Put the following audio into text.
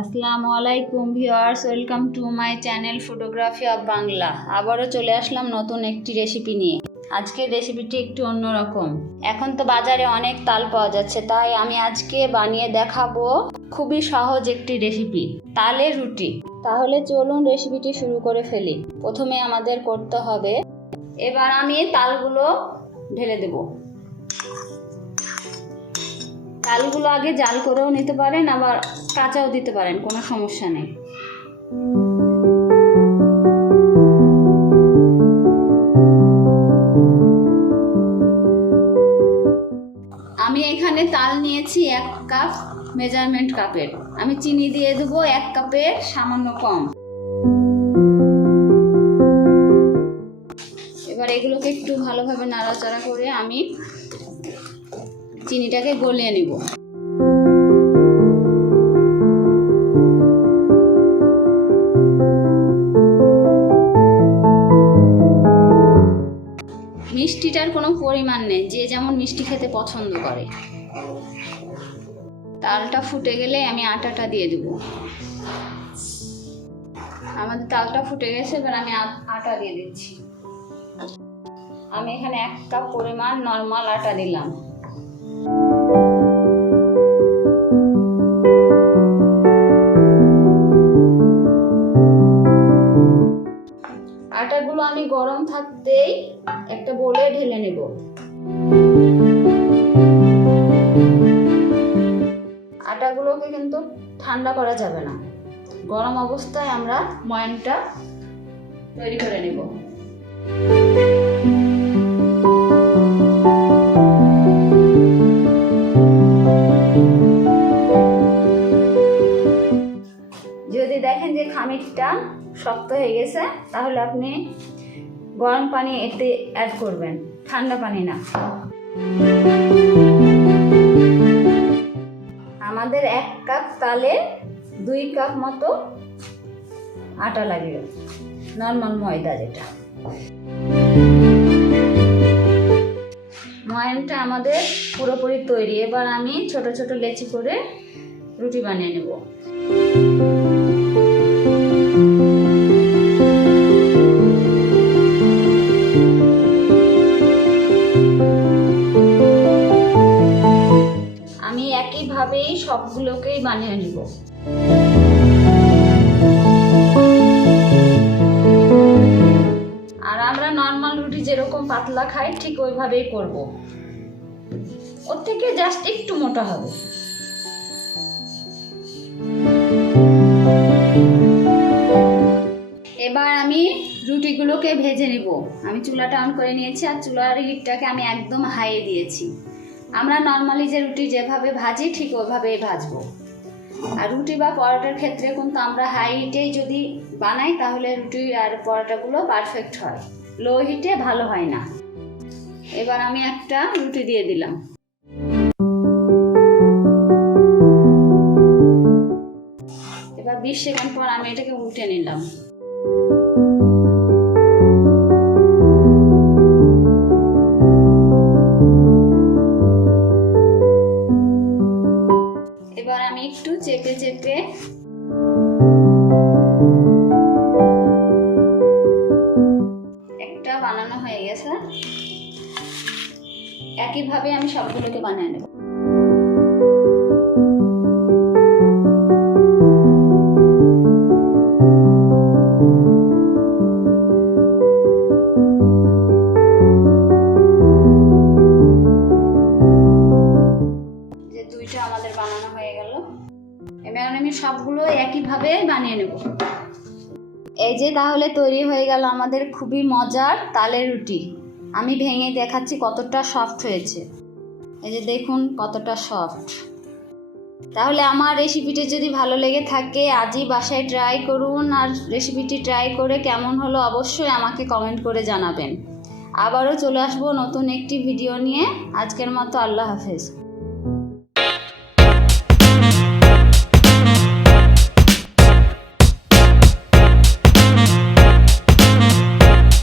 আসসালামু আলাইকুম viewers, welcome to my channel photography of Bangla. আবারও চলে আসলাম নতুন একটি রেসিপি নিয়ে। আজকের রেসিপিটি একটু অন্যরকম। এখন তো বাজারে অনেক তাল পাওয়া যাচ্ছে, তাই আমি আজকে বানিয়ে দেখাবো খুবই সহজ একটি রেসিপি, তালের রুটি। তাহলে চলুন রেসিপিটি শুরু করে ফেলি। প্রথমে আমাদের করতে হবে, এবার আমি তালগুলো ঢেলে দেব। তালগুলো আগে জাল করেও নিতে পারেন, আবার কাঁচাও দিতে পারেন, কোনো সমস্যা নেই। আমি এখানে তাল নিয়েছি 1 কাপ মেজারমেন্ট কাপের। আমি চিনি দিয়ে দেবো 1 কাপের সামান্য কম। এবার এগুলোকে একটু ভালোভাবে নাড়াচাড়া করে আমি চিনিটাকে গলিয়ে নিব। মিষ্টিটার কোনো পরিমাণ নেই, যে যেমন মিষ্টি খেতে পছন্দ করে। তালটা ফুটে গেলে আমি আটাটা দিয়ে দেব। আমাদের তালটা ফুটে গেছে, এবার আমি আটা দিয়ে দিচ্ছি। আমি এখানে 1 কাপ পরিমাণ নরমাল আটা দিলাম। আটাগুলো আমি গরম থাকতেই একটা বোলে ঢেলে নেব। আটাগুলোকে কিন্তু ঠান্ডা করা যাবে না, গরম অবস্থায় আমরা ময়ানটা তৈরি করে নেব। যদি দেখেন যে খামিরটা শক্ত হয়ে গেছে, তাহলে আপনি গরম পানি এতে অ্যাড করবেন, ঠান্ডা পানি না। আমাদের 1 কাপ তালে 2 কাপ মতো আটা লাগবে, নরমাল ময়দা যেটা। ময়ানটা আমাদের পুরোপুরি তৈরি। এবার আমি ছোট ছোট লেচি করে রুটি বানিয়ে নেব। আমি একইভাবেই সবগুলোকেই বানিয়ে নিব। আর আমরা নরমাল রুটি যেরকম পাতলা খাই, ঠিক ওইভাবেই করব। ওর থেকে জাস্ট একটু মোটা হবে। এবার আমি রুটিগুলোকে ভেজে নিব। আমি চুলাটা অন করে নিয়েছি, আর চুলার হিটটাকে আমি একদম হাইয়ে দিয়েছি। আমরা নর্মালি যে রুটি যেভাবে ভাজি, ঠিক ওইভাবেই ভাজবো। আর রুটি বা পরোটার ক্ষেত্রে কিন্তু আমরা হাই হিটেই যদি বানাই, তাহলে রুটি আর পরোটাগুলো পারফেক্ট হয়। লো হিটে ভালো হয় না। এবার আমি একটা রুটি দিয়ে দিলাম। এবার 20 সেকেন্ড পর আমি এটাকে উল্টে নিলাম। এবার আমি একটু চেপে চেপে একটা বানানো হয়ে গেছে। একইভাবে আমি সবগুলোকে বানিয়ে নেব। আমাদের বানানো হয়ে গেল। এবার আমি সবগুলো একইভাবে বানিয়ে নেব। এই যে তাহলে তৈরি হয়ে গেল আমাদের খুবই মজার তালের রুটি। আমি ভেঙে দেখাচ্ছি কতটা সফট হয়েছে। এই যে দেখুন কতটা সফট। তাহলে আমার রেসিপিটি যদি ভালো লেগে থাকে, আজই বাসায় ট্রাই করুন। আর রেসিপিটি ট্রাই করে কেমন হলো অবশ্যই আমাকে কমেন্ট করে জানাবেন। আবারও চলে আসবো নতুন একটি ভিডিও নিয়ে। আজকের মতো আল্লাহ হাফেজ।